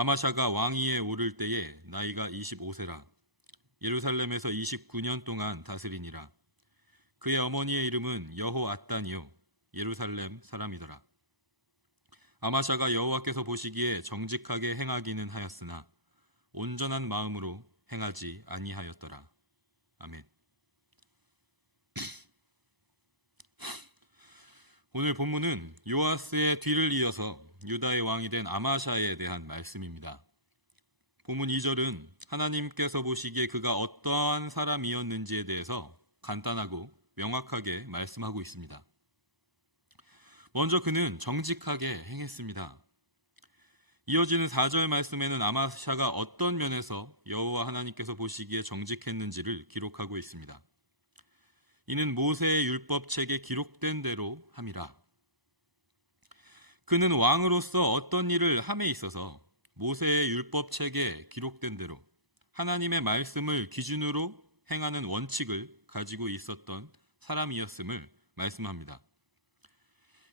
아마샤가 왕위에 오를 때에 나이가 25세라. 예루살렘에서 29년 동안 다스리니라. 그의 어머니의 이름은 여호앗단이요 예루살렘 사람이더라. 아마샤가 여호와께서 보시기에 정직하게 행하기는 하였으나 온전한 마음으로 행하지 아니하였더라. 아멘. 오늘 본문은 요아스의 뒤를 이어서 유다의 왕이 된 아마샤에 대한 말씀입니다. 본문 2절은 하나님께서 보시기에 그가 어떠한 사람이었는지에 대해서 간단하고 명확하게 말씀하고 있습니다. 먼저 그는 정직하게 행했습니다. 이어지는 4절 말씀에는 아마샤가 어떤 면에서 여호와 하나님께서 보시기에 정직했는지를 기록하고 있습니다. 이는 모세의 율법책에 기록된 대로 함이라. 그는 왕으로서 어떤 일을 함에 있어서 모세의 율법책에 기록된 대로 하나님의 말씀을 기준으로 행하는 원칙을 가지고 있었던 사람이었음을 말씀합니다.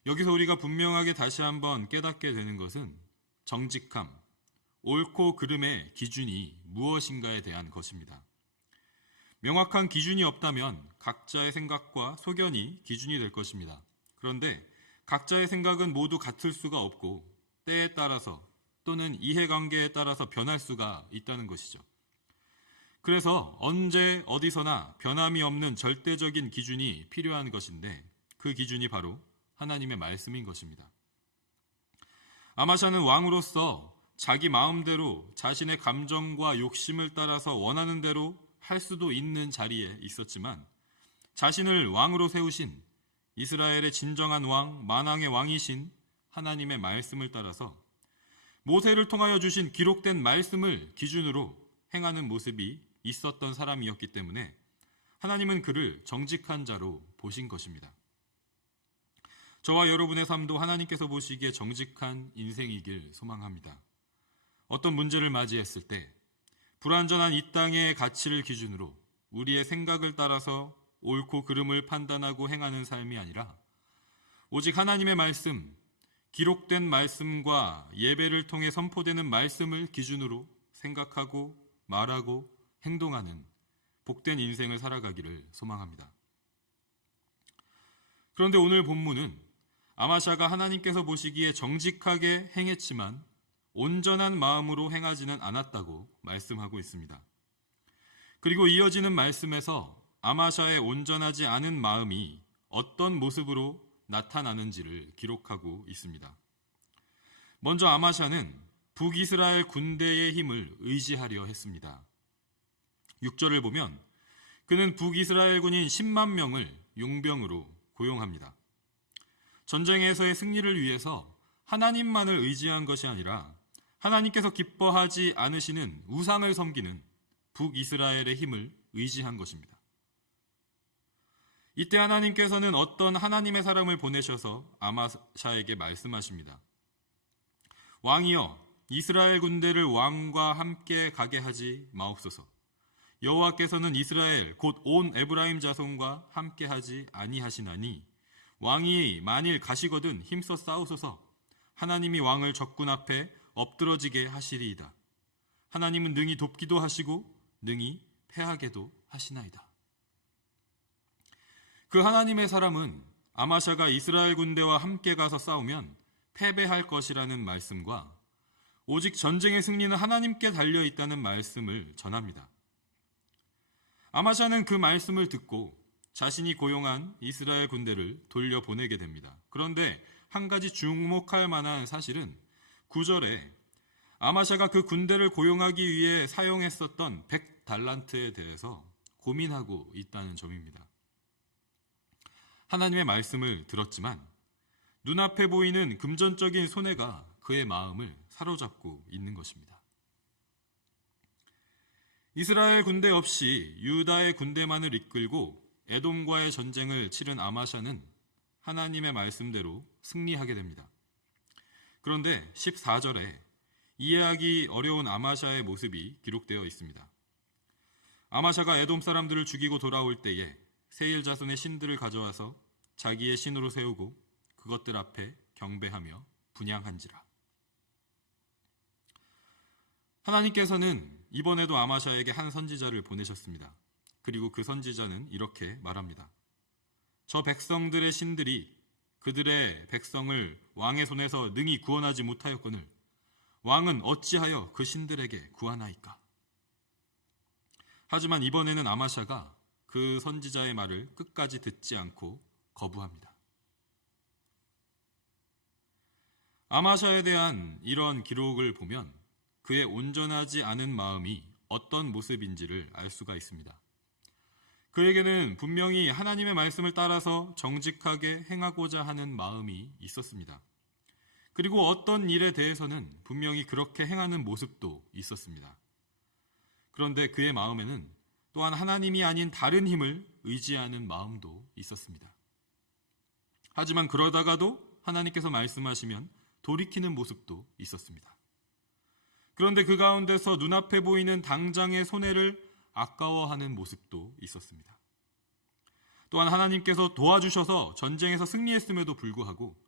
여기서 우리가 분명하게 다시 한번 깨닫게 되는 것은 정직함, 옳고 그름의 기준이 무엇인가에 대한 것입니다. 명확한 기준이 없다면 각자의 생각과 소견이 기준이 될 것입니다. 그런데 각자의 생각은 모두 같을 수가 없고 때에 따라서 또는 이해관계에 따라서 변할 수가 있다는 것이죠. 그래서 언제 어디서나 변함이 없는 절대적인 기준이 필요한 것인데 그 기준이 바로 하나님의 말씀인 것입니다. 아마샤는 왕으로서 자기 마음대로 자신의 감정과 욕심을 따라서 원하는 대로 할 수도 있는 자리에 있었지만 자신을 왕으로 세우신 이스라엘의 진정한 왕, 만왕의 왕이신 하나님의 말씀을 따라서 모세를 통하여 주신 기록된 말씀을 기준으로 행하는 모습이 있었던 사람이었기 때문에 하나님은 그를 정직한 자로 보신 것입니다. 저와 여러분의 삶도 하나님께서 보시기에 정직한 인생이길 소망합니다. 어떤 문제를 맞이했을 때 불완전한 이 땅의 가치를 기준으로 우리의 생각을 따라서 옳고 그름을 판단하고 행하는 삶이 아니라 오직 하나님의 말씀, 기록된 말씀과 예배를 통해 선포되는 말씀을 기준으로 생각하고 말하고 행동하는 복된 인생을 살아가기를 소망합니다. 그런데 오늘 본문은 아마샤가 하나님께서 보시기에 정직하게 행했지만 온전한 마음으로 행하지는 않았다고 말씀하고 있습니다. 그리고 이어지는 말씀에서 아마샤의 온전하지 않은 마음이 어떤 모습으로 나타나는지를 기록하고 있습니다. 먼저 아마샤는 북이스라엘 군대의 힘을 의지하려 했습니다. 6절을 보면 그는 북이스라엘 군인 10만 명을 용병으로 고용합니다. 전쟁에서의 승리를 위해서 하나님만을 의지한 것이 아니라 하나님께서 기뻐하지 않으시는 우상을 섬기는 북이스라엘의 힘을 의지한 것입니다. 이때 하나님께서는 어떤 하나님의 사람을 보내셔서 아마샤에게 말씀하십니다. 왕이여, 이스라엘 군대를 왕과 함께 가게 하지 마옵소서. 여호와께서는 이스라엘 곧 온 에브라임 자손과 함께 하지 아니하시나니 왕이 만일 가시거든 힘써 싸우소서. 하나님이 왕을 적군 앞에 엎드러지게 하시리이다. 하나님은 능히 돕기도 하시고 능히 패하게도 하시나이다. 그 하나님의 사람은 아마샤가 이스라엘 군대와 함께 가서 싸우면 패배할 것이라는 말씀과 오직 전쟁의 승리는 하나님께 달려있다는 말씀을 전합니다. 아마샤는 그 말씀을 듣고 자신이 고용한 이스라엘 군대를 돌려보내게 됩니다. 그런데 한 가지 주목할 만한 사실은 9절에 아마샤가 그 군대를 고용하기 위해 사용했었던 100달란트에 대해서 고민하고 있다는 점입니다. 하나님의 말씀을 들었지만 눈앞에 보이는 금전적인 손해가 그의 마음을 사로잡고 있는 것입니다. 이스라엘 군대 없이 유다의 군대만을 이끌고 에돔과의 전쟁을 치른 아마샤는 하나님의 말씀대로 승리하게 됩니다. 그런데 14절에 이해하기 어려운 아마샤의 모습이 기록되어 있습니다. 아마샤가 에돔 사람들을 죽이고 돌아올 때에 세일 자손의 신들을 가져와서 자기의 신으로 세우고 그것들 앞에 경배하며 분향한지라. 하나님께서는 이번에도 아마샤에게 한 선지자를 보내셨습니다. 그리고 그 선지자는 이렇게 말합니다. 저 백성들의 신들이 그들의 백성을 왕의 손에서 능히 구원하지 못하였거늘 왕은 어찌하여 그 신들에게 구하나이까? 하지만 이번에는 아마샤가 그 선지자의 말을 끝까지 듣지 않고 거부합니다. 아마샤에 대한 이런 기록을 보면 그의 온전하지 않은 마음이 어떤 모습인지를 알 수가 있습니다. 그에게는 분명히 하나님의 말씀을 따라서 정직하게 행하고자 하는 마음이 있었습니다. 그리고 어떤 일에 대해서는 분명히 그렇게 행하는 모습도 있었습니다. 그런데 그의 마음에는 또한 하나님이 아닌 다른 힘을 의지하는 마음도 있었습니다. 하지만 그러다가도 하나님께서 말씀하시면 돌이키는 모습도 있었습니다. 그런데 그 가운데서 눈앞에 보이는 당장의 손해를 아까워하는 모습도 있었습니다. 또한 하나님께서 도와주셔서 전쟁에서 승리했음에도 불구하고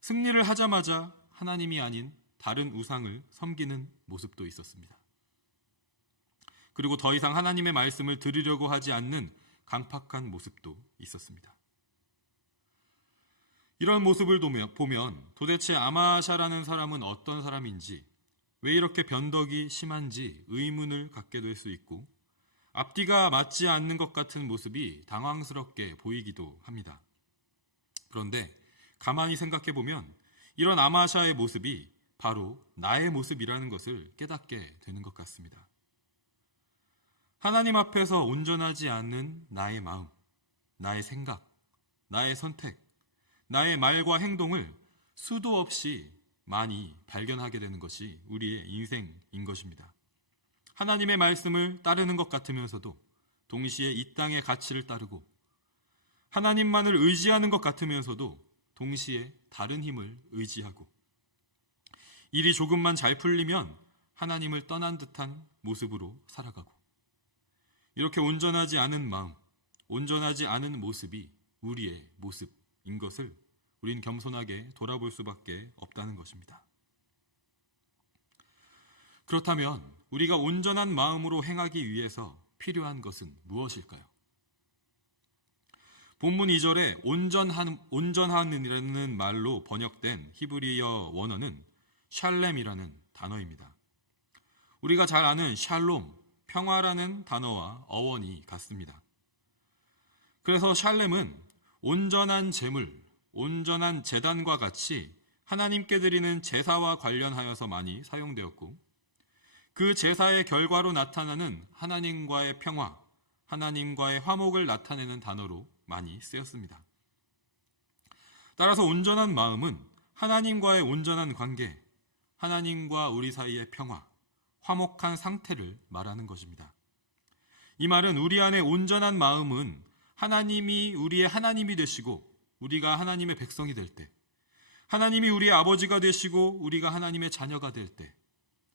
승리를 하자마자 하나님이 아닌 다른 우상을 섬기는 모습도 있었습니다. 그리고 더 이상 하나님의 말씀을 들으려고 하지 않는 강팍한 모습도 있었습니다. 이런 모습을 보면 도대체 아마샤라는 사람은 어떤 사람인지, 왜 이렇게 변덕이 심한지 의문을 갖게 될 수 있고 앞뒤가 맞지 않는 것 같은 모습이 당황스럽게 보이기도 합니다. 그런데 가만히 생각해 보면 이런 아마샤의 모습이 바로 나의 모습이라는 것을 깨닫게 되는 것 같습니다. 하나님 앞에서 온전하지 않는 나의 마음, 나의 생각, 나의 선택, 나의 말과 행동을 수도 없이 많이 발견하게 되는 것이 우리의 인생인 것입니다. 하나님의 말씀을 따르는 것 같으면서도 동시에 이 땅의 가치를 따르고 하나님만을 의지하는 것 같으면서도 동시에 다른 힘을 의지하고 일이 조금만 잘 풀리면 하나님을 떠난 듯한 모습으로 살아가고 이렇게 온전하지 않은 마음, 온전하지 않은 모습이 우리의 모습인 것을 우린 겸손하게 돌아볼 수밖에 없다는 것입니다. 그렇다면 우리가 온전한 마음으로 행하기 위해서 필요한 것은 무엇일까요? 본문 2절에 온전한이라는 말로 번역된 히브리어 원어는 샬렘이라는 단어입니다. 우리가 잘 아는 샬롬, 평화라는 단어와 어원이 같습니다. 그래서 샬렘은 온전한 제물, 온전한 제단과 같이 하나님께 드리는 제사와 관련하여서 많이 사용되었고 그 제사의 결과로 나타나는 하나님과의 평화, 하나님과의 화목을 나타내는 단어로 많이 쓰였습니다. 따라서 온전한 마음은 하나님과의 온전한 관계, 하나님과 우리 사이의 평화, 화목한 상태를 말하는 것입니다. 이 말은 우리 안에 온전한 마음은 하나님이 우리의 하나님이 되시고 우리가 하나님의 백성이 될 때, 하나님이 우리의 아버지가 되시고 우리가 하나님의 자녀가 될 때,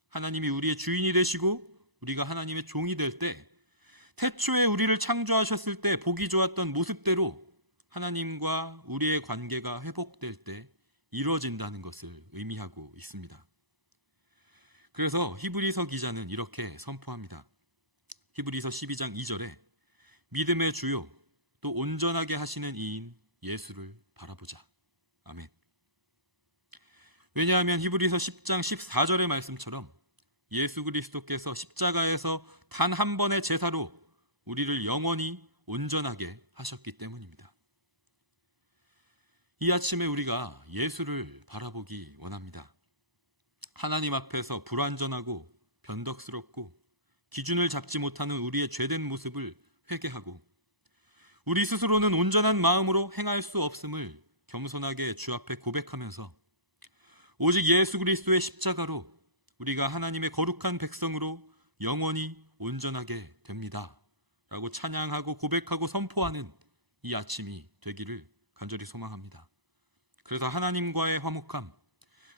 하나님이 우리의 주인이 되시고 우리가 하나님의 종이 될 때, 태초에 우리를 창조하셨을 때 보기 좋았던 모습대로 하나님과 우리의 관계가 회복될 때 이루어진다는 것을 의미하고 있습니다. 그래서 히브리서 기자는 이렇게 선포합니다. 히브리서 12장 2절에 믿음의 주요 또 온전하게 하시는 이인 예수를 바라보자. 아멘. 왜냐하면 히브리서 10장 14절의 말씀처럼 예수 그리스도께서 십자가에서 단 한 번의 제사로 우리를 영원히 온전하게 하셨기 때문입니다. 이 아침에 우리가 예수를 바라보기 원합니다. 하나님 앞에서 불완전하고 변덕스럽고 기준을 잡지 못하는 우리의 죄된 모습을 회개하고 우리 스스로는 온전한 마음으로 행할 수 없음을 겸손하게 주 앞에 고백하면서 오직 예수 그리스도의 십자가로 우리가 하나님의 거룩한 백성으로 영원히 온전하게 됩니다 라고 찬양하고 고백하고 선포하는 이 아침이 되기를 간절히 소망합니다. 그래서 하나님과의 화목함,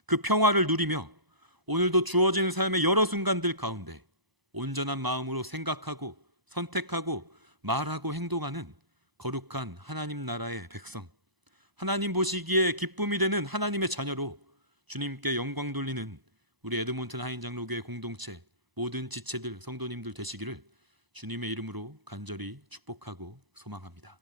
그 평화를 누리며 오늘도 주어진 삶의 여러 순간들 가운데 온전한 마음으로 생각하고 선택하고 말하고 행동하는 거룩한 하나님 나라의 백성, 하나님 보시기에 기쁨이 되는 하나님의 자녀로 주님께 영광 돌리는 우리 에드몬튼 하인장로교회 공동체 모든 지체들, 성도님들 되시기를 주님의 이름으로 간절히 축복하고 소망합니다.